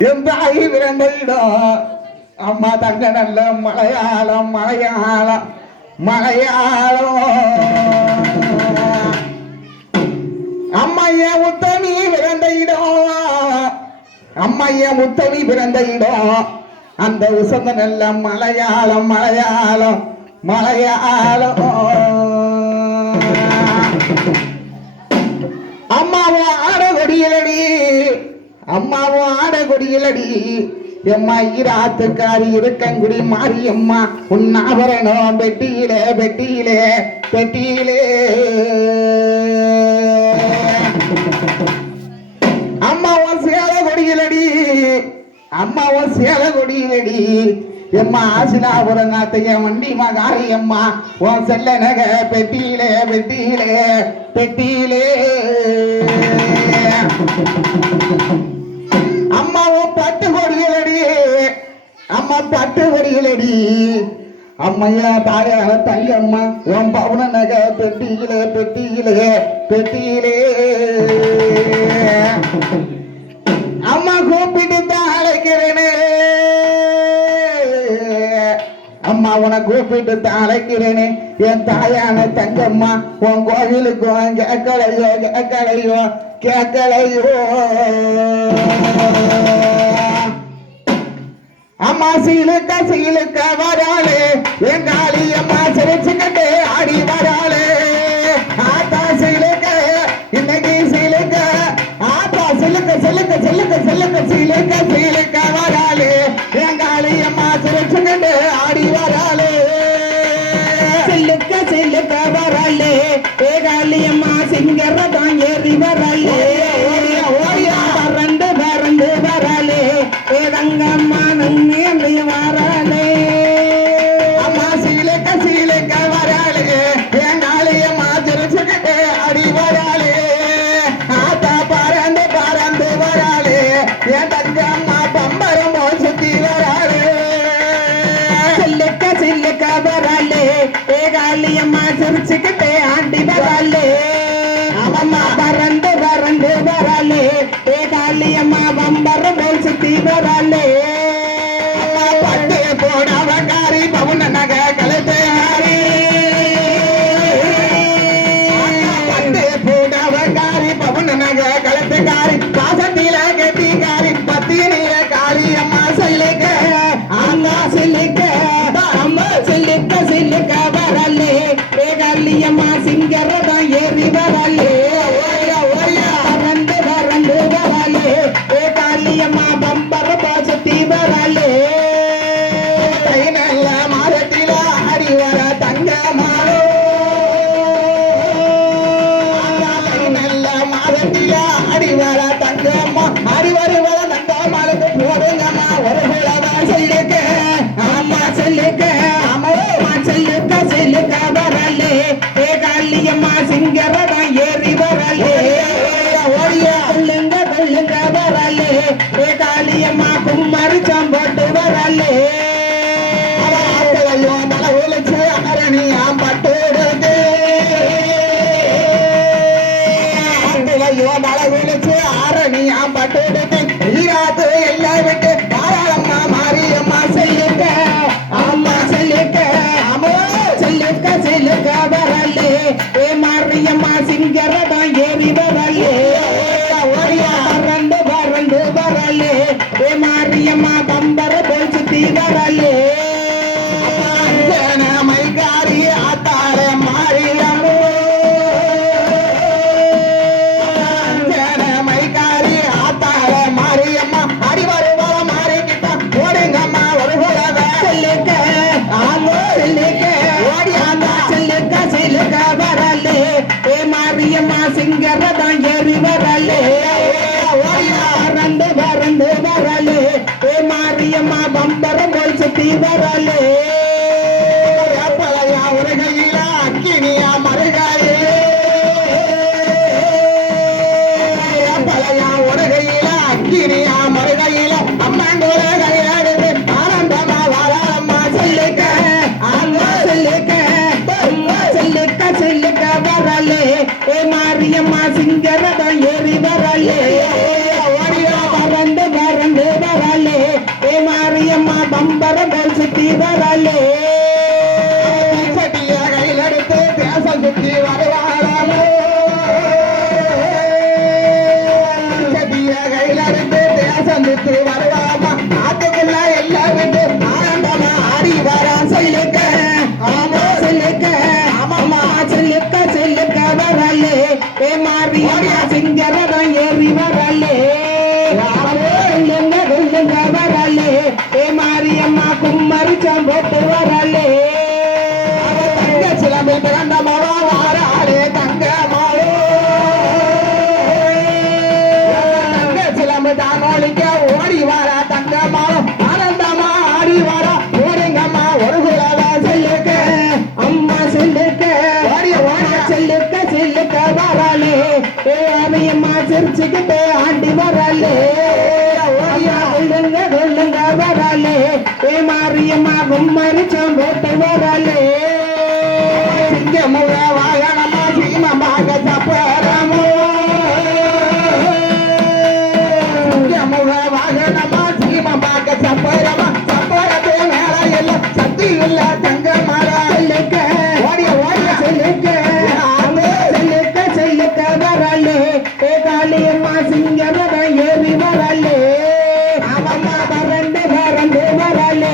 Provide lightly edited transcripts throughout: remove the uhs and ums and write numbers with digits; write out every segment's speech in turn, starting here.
என் தாய் பிறந்த இடம் அம்மா தங்க நல்ல மலையாளம் மலையாளம் மலையாளம் அம்மைய முத்தமி பிறந்த இடம் அம்மைய முத்தமி பிறந்த இடம் அந்த உசந்த நல்ல மலையாளம் மலையாளம் மலையாளம் அம்மாவும் ஆட கொடியலடி அம்மாவும் ஆட கொடியலடி எம்மா ஈராத்துக்காரி இருக்கங்குடி மாரியம்மா உன்னாபரணம் பெட்டியிலே பெட்டியிலே பெட்டியிலே அம்மாவும் சேல கொடியலடி அம்மாவும் சேல கொடியலடி எம்மா ஆசிலாபுரம் நாத்தைய வண்டி மகாரி அம்மா உன் செல்ல நக பெட்டியிலே பெட்டியிலே பெட்டியிலே அம்மாவும் பட்டு கொடிகளடி அம்மா பட்டு கொடிகளடி அம்மையா தாயார தங்கம்மா உன் பவுன நக பெட்டியிலே பெட்டியிலே பெட்டியிலே அம்மா கூப்பிட்டு தான் அழைக்கிறேனே அம்மா உன கூப்பிட்டு தான் அழைக்கிறேனே என் தாயான தங்கம்மா உன் கோவிலுக்கும் கேட்கலையோ கேட்கலையோ கேட்கலையோ அம்மா சீலுக்க வராளே என் காளி அம்மா சிரிச்சுக்கிட்டே ஆடி வராளே ஆத்தா சீலுக்க இன்னைக்கு சீலுக்க ஆத்தா சிலுக்க சிலுக்க சிலுக்க சிலுக்க சீலுக்க சீலுக்க வராளே என் காளி அம்மா சிரிச்சுக்கிட்டு ஆடி வராளே சிலுக்க சிலுக்க வராளே ஏ காளி அம்மா சிங்கரதான் ஏறி வராளே பறந்து பறந்து வராளே ஏ தங்கம்மா நன்னேறி வராளே அம்மா சீலுக்க சீலுக்க வராளே என் காளி அம்மா சிரிச்சுக்கிட்டு ஆடி வராளே ஆத்தா பறந்து பறந்து வராளே என் தங்கம்மா பம்பரம் சுத்தி வராளே சிலுக்க சிலுக்க வராளே ஏ காளி அம்மா சிரிச்சுக்கிட்டே ஆண்டி வராளே அம்மா பறந்து பறந்து வராளே ஏ காளி அம்மா பம்பரம் போல் சுத்தி வராளே பட்டு போடவகாரி பவுன நக கழுத்தையாரி பட்டு போடவகாரி பவுன நக கழுத்துக்காரி பாசத்தில கெட்டிக்காரி பத்தினிய காளி அம்மா சொல்லுங்க அம்மா சிலுக்க அம்மா சிலுக்க சிலுக்க வராளே ஏ காளி அம்மா சிங்கரதான் ஏறி வராளே பறந்து பறந்து வராளே ஏ காளி அம்மா பம்பரம் போல் சுத்தி வராளே நல்ல மாதத்தில ஆடி வர தங்க மாலோ நல்ல மாதத்தில ஆடி வர தங்கம்மா ஆடி வருவத தங்க மாலுக்கு போடுங்கம்மா ஒரு குலவா சொல்லுங்க அம்மா சிலுக்க அம்மா சிலுக்க சிலுக்க வராளே ஏ காளி அம்மா சிங்கரதான் ஏறி வராளே கொள்ளுங்க கொள்ளுங்க வராளே ஏ காளி அம்மா கும்மரி சம்போட்டு வராளே ஆட்களையோ தலை ஒழிச்சு அரணியாம் பட்டோடுது ஆட்களையோ தலை ஒழிச்சு அரணியாம் பட்டோடுது ஈராத்து எல்லாம் விட்டு தாராளம்மா மாரியம்மா செல்லுக்க அம்மா செல்லுக்க அம்மா செல்லுக்க செல்லுக்க வராளே ஏ மாரியம்மா சிங்கரதான் ஏறி வராளே பறந்து பறந்து வராளே ஏ மாரியம்மா பம்பர போல் சுத்தி வராளே மைகாரி ஆத்தார மாரியம்மோ மைகாரி ஆத்தார மாரியம்மா அடி வருவா மாறிக்கிட்ட ஓடுங்கம்மா ஒரு குலவ செல்லுக்க ஆமா செல்லுக்க ஓடியாமா செல்லுக்க செல்லுக்க வராளே ஏ மாரியம்மா சிங்கரதான் ஏறி வராளே பறந்து பறந்து வராளே ஏ மாரியம்மா பம்பரம் போல் சுத்தி வராளே பழையா ஒரு கையில அக்கினியா மறுகாயே பழையா ஒரு கையில அக்கினியா மறுகையில அம்மாண்டோர கையாடுது ஆனந்தமா வாழாம்மா செல்லுக்க ஆமா செல்லுக்க செல்லுக்க செல்லுக்க வராளே ஏ மாரியம்மா சிங்கரதான் ஏறி வராளே பறந்து பறந்து பம்பரம் போல் சுத்தி வராளே சட்டிய கையில் எடுத்து தேசம் சுத்தி வருவாராமோ சட்டிய கையில் எடுத்து தேசம் சுத்தி வருவாமா நாட்டுக்குள்ள எல்லாம் விட்டு ஆனந்தமா ஆடி வரா சொல்லுங்க ஆமா சொல்லுக்க ஆமாமா சொல்லுக்க சொல்லுக்க வராளே ஏ மாரியம்மா சிங்கரதான் ஏறி வராளே சொல்லுங்க சொல்லுங்க வராளே ஏ மாரியம்மா கும்மரிச்சம் போட்டு வராளே தங்க சிலம்பு பிறந்த மவா வாராளே தங்க மாவோ தங்க சிலம்பு தானோலிக்க ஓடி வாரா தங்க மாவோ ஆனந்தமா ஆடி வாரா ஓடுங்கம்மா ஒரு குலவா சொல்லுங்க அம்மா சொல்லுக்க ஓடிய ஓடிய சொல்லுக்க சொல்லுக்க வராளே ஏ அம்மா சிரிச்சுக்கிட்டே ஆண்டி வராளே ஐயா கொள்ளுங்க கொள்ளுங்க வராளே ஏ மாரியம்மா கும்மரிச்சம் போட்டு வராளே சிங்க முக வாகனமா சீமமாக சப்பரமோ சிங்க முக வாகனமா சீமமாக சப்பரமா சப்பரத்து மேல எல்லாம் சக்தி இல்ல தங்க மரா சொல்லுக்க ஓடிய ஓடிய சொல்லுக்க சொல்லுக்க சொல்லுக்க வராளே ஏ காளியம்மா சிங்கரத ஏறி வராளே அம்மா பறந்து பறந்து வராளே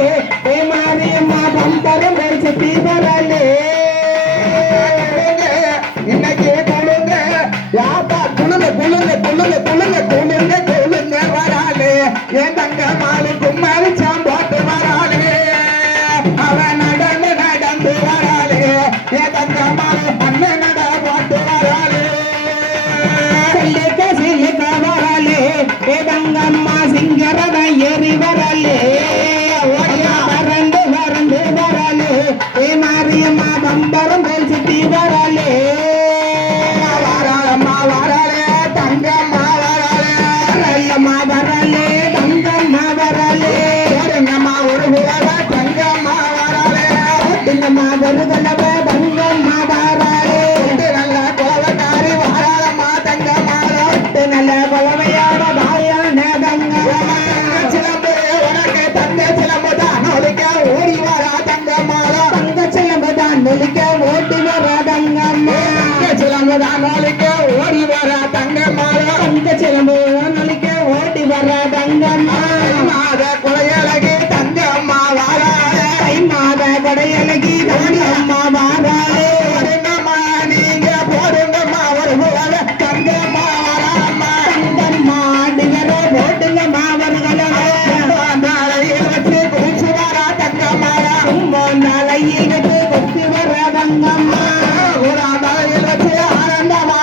ஏ மாரியம்மா பம்பரம் மேல் சுத்தி வராளே இன்னைக்கு கொழுங்க யாப்பா குழுங்க குழுங்க குழுங்க குழுங்க குழுங்க குழுங்க வராளே என் தங்க மாலு கும்மாரி சாம்போட்டு வராளே அவன் நடந்து நடந்து வராளே என் தங்க மாலு அண்ணன் நட போட்டு வராளே சொல்லுக்க சொல்லுக்க வராளே ஏ தங்கம்மா சிங்கரத ஏறி வராளே ஓடியா பறந்து பறந்து வராளே ஏ மாரியம்மா பம்பரம் மேல் சுத்தி வராளே வராளம்மா வராளே தங்கம்மா வராளே ஐயம்மா வராளே தங்கம்மா வராளே ஓடுங்கம்மா ஒரு குலவ தங்கம்மா வராளே திங்கம்மா ஒரு தடவ தங்கம்மா வராளே ரெண்டு நல்ல கோவக்காரி வராளம்மா தங்கம்மா நல்ல குழவையோட தாயான தங்கம்மா சிலம்பு உனக்கு தங்க சிலம்பு தான் ஒழிக்க ஓடி வரா தங்கம்மாளா தங்க சிலம்புதான் நொலிக்க ஓட்டி வர தங்கம்மா தங்க சிலம்பு தான் ஒழிக்க ஓடி வரா தங்கம்மாளா தங்க சிலம்பு நொலிக்க ஓட்டி வர தங்கம்மா மாத குலையழகி தங்கம்மா வாராளே தை மாத கொடையழகி தங்கம்மா வாராளே போடுங்கம்மா நீங்க போடுங்கம்மா ஒரு குலவ தங்கம்மா வராம்மா தங்கம்மா ஆடுகிற போட்டுங்கம்மா அவர்களே நாளையில் வச்சு குளிச்சு வரா தங்கம்மாளா நாளையில் கொத்தி வர தங்கம்மா ஒரு நாளையில் வச்சு ஆனந்தமா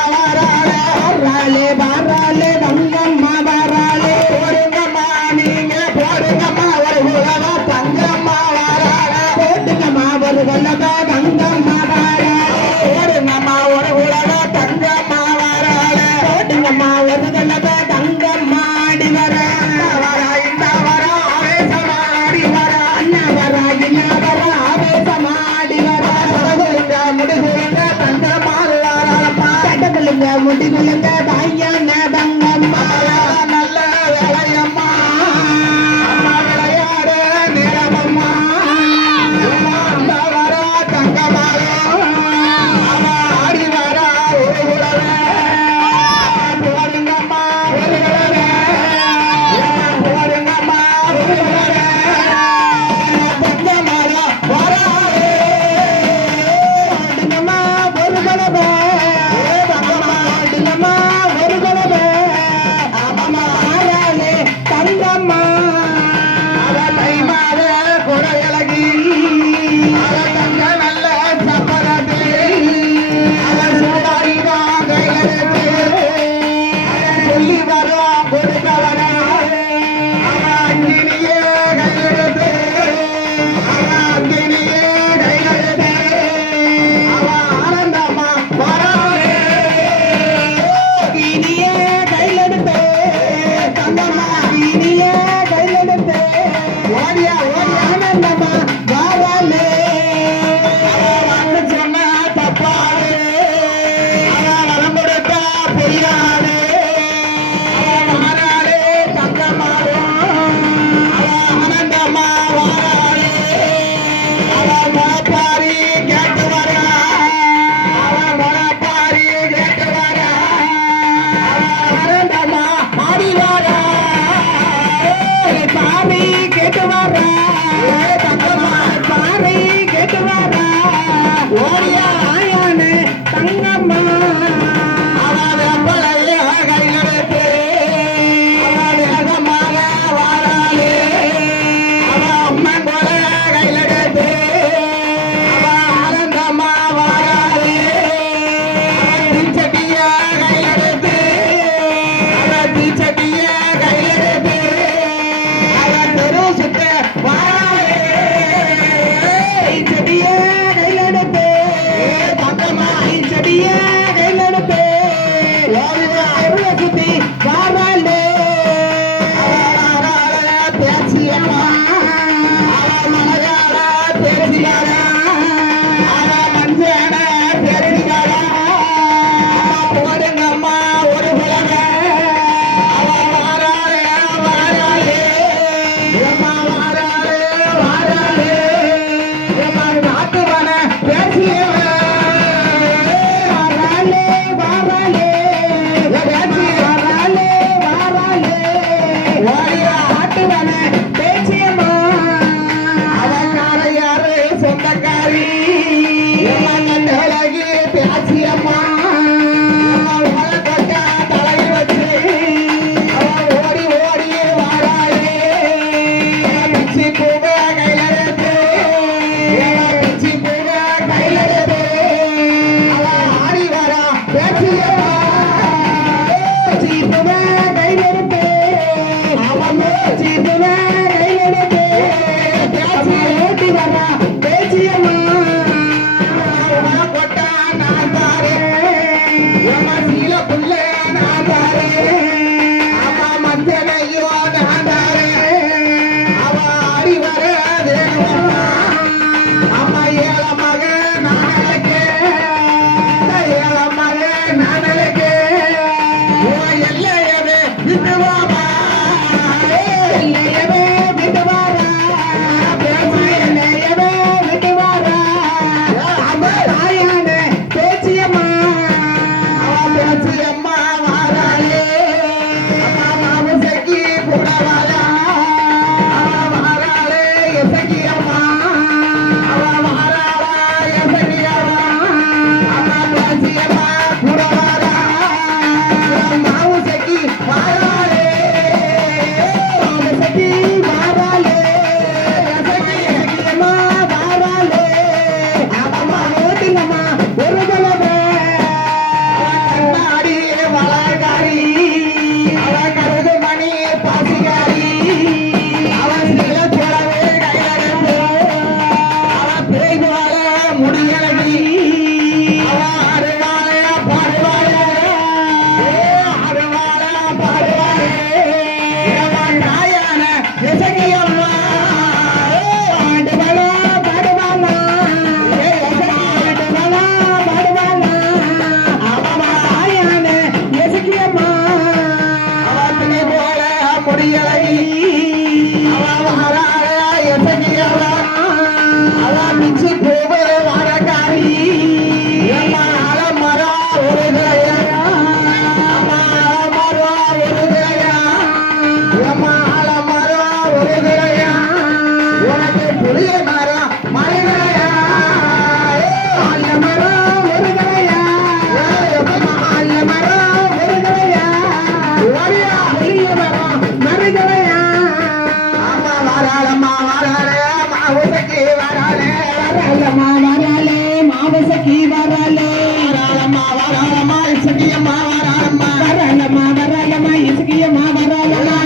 வராலம்மா வராலே மாவசக்கி வராலே வராளம்மா வராளம்மா இசக்கியம்மா வராளம்மா வராலம்மா வராலம்மா இசுக்கியம்மா வராலம்மா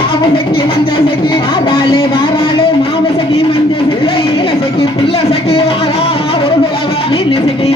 மாவுசக்கி மஞ்சள் சக்கி வாராலே வாராலே மாவசக்கி மஞ்சள் சக்கி சக்கி புள்ள சக்கி வாரா ஒரு புலவ நீல சக்கி